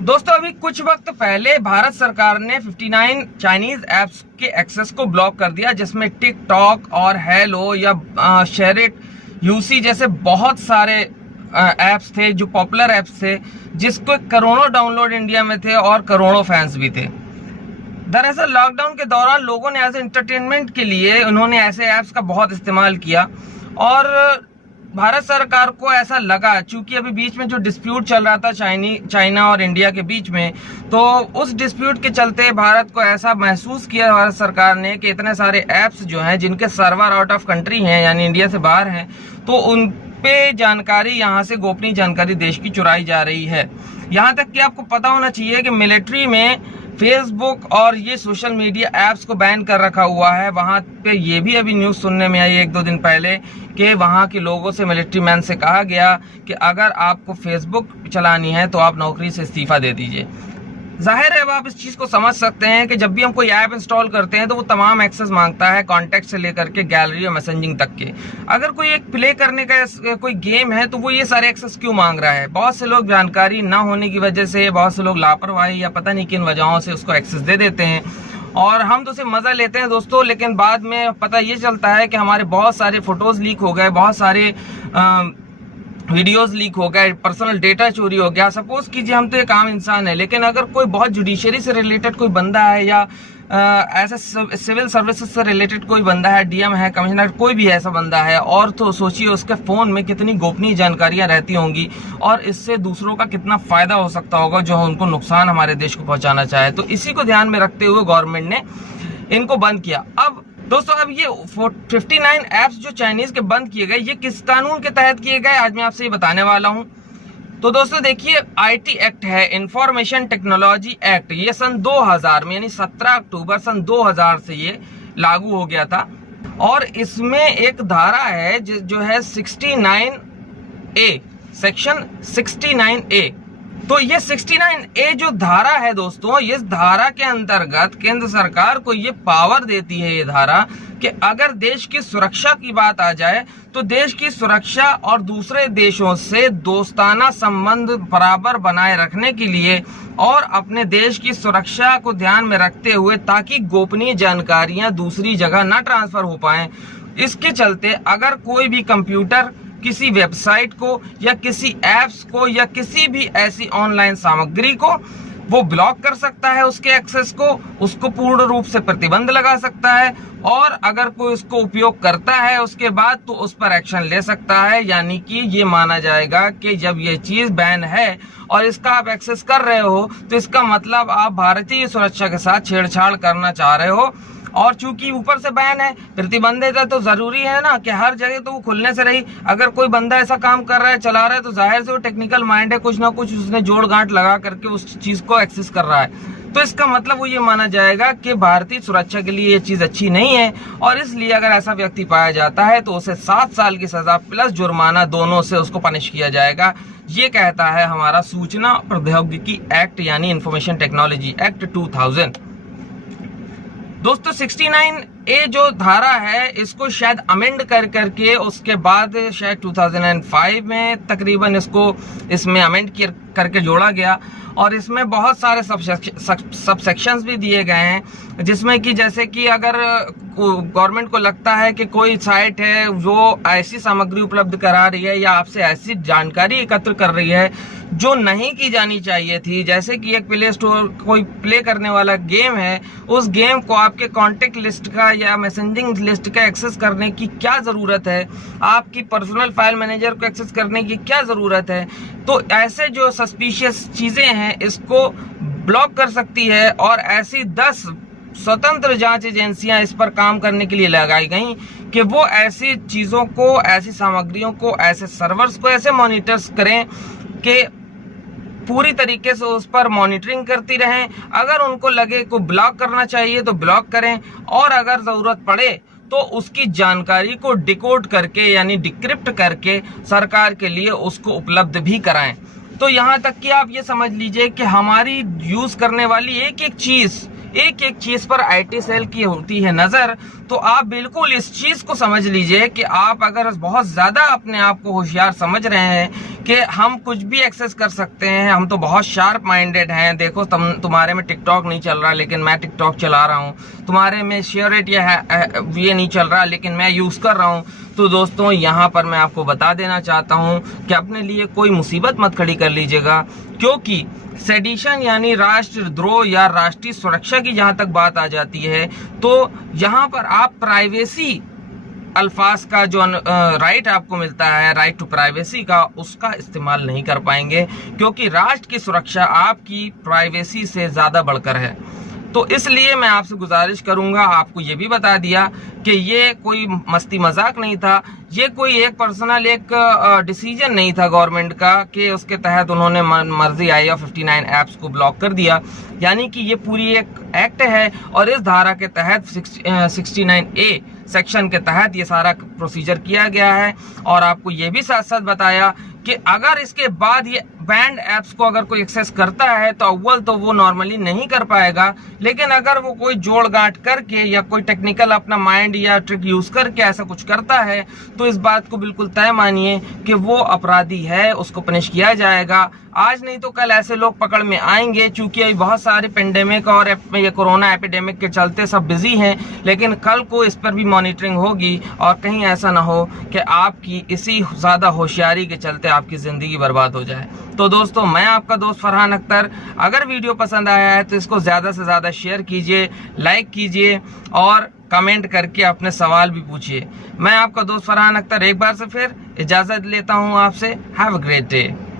दोस्तों अभी कुछ वक्त पहले भारत सरकार ने 59 चाइनीज ऐप्स के एक्सेस को ब्लॉक कर दिया, जिसमें टिकटॉक और हेलो या शेयरिट यूसी जैसे बहुत सारे ऐप्स थे जो पॉपुलर ऐप्स थे, जिसको करोड़ों डाउनलोड इंडिया में थे और करोड़ों फैंस भी थे। दरअसल लॉकडाउन के दौरान लोगों ने एज एंटरटेनमेंट के लिए उन्होंने ऐसे ऐप्स का बहुत इस्तेमाल किया और भारत सरकार को ऐसा लगा, चूंकि अभी बीच में जो डिस्प्यूट चल रहा था चाइना और इंडिया के बीच में, तो उस डिस्प्यूट के चलते भारत को ऐसा महसूस किया भारत सरकार ने कि इतने सारे ऐप्स जो हैं जिनके सर्वर आउट ऑफ कंट्री हैं यानी इंडिया से बाहर हैं, तो उन पे जानकारी, यहाँ से गोपनीय जानकारी देश की चुराई जा रही है। यहाँ तक कि आपको पता होना चाहिए कि मिलिट्री में फेसबुक और ये सोशल मीडिया ऐप्स को बैन कर रखा हुआ है। वहाँ पे ये भी अभी न्यूज़ सुनने में आई 1-2 दिन पहले कि वहाँ के लोगों से, मिलिट्री मैन से कहा गया कि अगर आपको फेसबुक चलानी है तो आप नौकरी से इस्तीफा दे दीजिए। जाहिर है अब आप इस चीज़ को समझ सकते हैं कि जब भी हम कोई ऐप इंस्टॉल करते हैं तो वो तमाम एक्सेस मांगता है, कॉन्टैक्ट से लेकर के गैलरी और मैसेजिंग तक के। अगर कोई एक प्ले करने का कोई गेम है तो वो ये सारे एक्सेस क्यों मांग रहा है? बहुत से लोग जानकारी ना होने की वजह से, बहुत से लोग लापरवाही या पता नहीं किन वजहों से उसको एक्सेस दे देते हैं और हम तो उसे मज़ा लेते हैं दोस्तों, लेकिन बाद में पता ये चलता है कि हमारे बहुत सारे फोटोज़ लीक हो गए, बहुत सारे वीडियोस लीक हो गए, पर्सनल डेटा चोरी हो गया। सपोज कीजिए हम तो एक आम इंसान है, लेकिन अगर कोई बहुत जुडिशरी से रिलेटेड कोई बंदा है या ऐसा सिविल सर्विसेज से रिलेटेड कोई बंदा है, डीएम है, कमिश्नर, कोई भी ऐसा बंदा है, और तो सोचिए उसके फ़ोन में कितनी गोपनीय जानकारियां रहती होंगी और इससे दूसरों का कितना फ़ायदा हो सकता होगा जो उनको नुकसान हमारे देश को पहुँचाना चाहे। तो इसी को ध्यान में रखते हुए गवर्नमेंट ने इनको बंद किया। अब दोस्तों अब ये 59 ऐप्स जो चाइनीज के बंद किए गए, ये किस कानून के तहत किए गए आज मैं आपसे ये बताने वाला हूं। तो दोस्तों देखिए, आईटी एक्ट है, इंफॉर्मेशन टेक्नोलॉजी एक्ट, ये सन 2000 में यानी 17 अक्टूबर सन 2000 से ये लागू हो गया था और इसमें एक धारा है जो है 69A, सेक्शन 69A। तो ये 69A जो धारा है दोस्तों, इस धारा के अंतर्गत केंद्र सरकार को ये पावर देती है, ये धारा, कि अगर देश की सुरक्षा की बात आ जाए तो देश की सुरक्षा और दूसरे देशों से दोस्ताना संबंध बराबर बनाए रखने के लिए और अपने देश की सुरक्षा को ध्यान में रखते हुए, ताकि गोपनीय जानकारियां दूसरी जगह ना ट्रांसफर हो पाएं, इसके चलते अगर कोई भी कंप्यूटर किसी वेबसाइट को या किसी ऐप्स को या किसी भी ऐसी ऑनलाइन सामग्री को वो ब्लॉक कर सकता है, उसके एक्सेस को, उसको पूर्ण रूप से प्रतिबंध लगा सकता है और अगर कोई उसको उपयोग करता है उसके बाद तो उस पर एक्शन ले सकता है। यानी कि ये माना जाएगा कि जब ये चीज़ बैन है और इसका आप एक्सेस कर रहे हो तो इसका मतलब आप भारतीय सुरक्षा के साथ छेड़छाड़ करना चाह रहे हो। और चूंकि ऊपर से बैन है, प्रतिबंधित है, तो जरूरी है ना कि हर जगह तो वो खुलने से रही। अगर कोई बंदा ऐसा काम कर रहा है, चला रहा है, तो जाहिर से वो टेक्निकल माइंड है, कुछ ना कुछ उसने जोड़ गांठ लगा करके उस चीज को एक्सेस कर रहा है। तो इसका मतलब वो ये माना जाएगा कि भारतीय सुरक्षा के लिए ये चीज अच्छी नहीं है और इसलिए अगर ऐसा व्यक्ति पाया जाता है तो उसे 7 साल की सजा प्लस जुर्माना दोनों से उसको पनिश किया जाएगा। ये कहता है हमारा सूचना प्रौद्योगिकी एक्ट यानी इंफॉर्मेशन टेक्नोलॉजी एक्ट 2000। दोस्तों 69A जो धारा है इसको शायद अमेंड कर करके उसके बाद शायद 2005 में तकरीबन इसमें अमेंड करके जोड़ा गया और इसमें बहुत सारे सब सेक्शंस भी दिए गए हैं, जिसमें कि जैसे कि अगर गवर्नमेंट को लगता है कि कोई साइट है जो ऐसी सामग्री उपलब्ध करा रही है या आपसे ऐसी जानकारी एकत्र कर रही है जो नहीं की जानी चाहिए थी, जैसे कि एक प्ले स्टोर कोई प्ले करने वाला गेम है, उस गेम को आपके कॉन्टेक्ट लिस्ट का या मैसेजिंग लिस्ट का एक्सेस करने की क्या ज़रूरत है, आपकी पर्सनल फाइल मैनेजर को एक्सेस करने की क्या ज़रूरत है। तो ऐसे जो सस्पिशियस चीज़ें हैं इसको ब्लॉक कर सकती है और ऐसी 10 स्वतंत्र जांच एजेंसियां इस पर काम करने के लिए लगाई गई कि वो ऐसी चीज़ों को, ऐसी सामग्रियों को, ऐसे सर्वर्स को ऐसे मॉनिटर्स करें कि पूरी तरीके से उस पर मॉनिटरिंग करती रहें। अगर उनको लगे को ब्लॉक करना चाहिए तो ब्लॉक करें और अगर ज़रूरत पड़े तो उसकी जानकारी को डिकोड करके यानी डिक्रिप्ट करके सरकार के लिए उसको उपलब्ध भी कराएं। तो यहाँ तक कि आप ये समझ लीजिए कि हमारी यूज़ करने वाली एक एक चीज़ एक एक चीज पर IT सेल की होती है नजर। तो आप बिल्कुल इस चीज को समझ लीजिए कि आप अगर बहुत ज्यादा अपने आप को होशियार समझ रहे हैं कि हम कुछ भी एक्सेस कर सकते हैं, हम तो बहुत शार्प माइंडेड हैं, देखो तुम्हारे में टिकटॉक नहीं चल रहा लेकिन मैं टिकटॉक चला रहा हूँ, तुम्हारे में शेयरइट ये नहीं चल रहा लेकिन मैं यूज कर रहा हूँ। तो दोस्तों यहाँ पर मैं आपको बता देना चाहता हूँ कि अपने लिए कोई मुसीबत मत खड़ी कर लीजिएगा, क्योंकि सेडिशन यानी राष्ट्रद्रोह या राष्ट्रीय सुरक्षा की जहां तक बात आ जाती है तो यहाँ पर आप प्राइवेसी अल्फाज का जो राइट आपको मिलता है, राइट टू प्राइवेसी का, उसका इस्तेमाल नहीं कर पाएंगे, क्योंकि राष्ट्र की सुरक्षा आपकी प्राइवेसी से ज़्यादा बढ़कर है। तो इसलिए मैं आपसे गुजारिश करूंगा, आपको ये भी बता दिया कि ये कोई मस्ती मजाक नहीं था, ये कोई एक पर्सनल एक डिसीजन नहीं था गवर्नमेंट का कि उसके तहत उन्होंने मर्जी आई और 59 ऐप्स को ब्लॉक कर दिया। यानी कि ये पूरी एक एक्ट है और इस धारा के तहत 69A सेक्शन के तहत ये सारा प्रोसीजर किया गया है। और आपको ये भी साथ साथ बताया कि अगर इसके बाद ये बैंड ऐप्स को अगर कोई एक्सेस करता है तो अव्वल तो वो नॉर्मली नहीं कर पाएगा, लेकिन अगर वो कोई जोड़ गांठ करके या कोई टेक्निकल अपना माइंड या ट्रिक यूज करके ऐसा कुछ करता है तो इस बात को बिल्कुल तय मानिए कि वो अपराधी है, उसको पनिश किया जाएगा। आज नहीं तो कल ऐसे लोग पकड़ में आएंगे, चूंकि अभी बहुत सारे पेंडेमिक और ये कोरोना एपिडेमिक के चलते सब बिजी हैं, लेकिन कल को इस पर भी मॉनिटरिंग होगी और कहीं ऐसा ना हो कि आपकी इसी ज़्यादा होशियारी के चलते आपकी ज़िंदगी बर्बाद हो जाए। तो दोस्तों, मैं आपका दोस्त फरहान अख्तर, अगर वीडियो पसंद आया है तो इसको ज़्यादा से ज़्यादा शेयर कीजिए, लाइक कीजिए और कमेंट करके अपने सवाल भी पूछिए। मैं आपका दोस्त फरहान अख्तर एक बार से फिर इजाज़त लेता हूँ आपसे। Have a great day.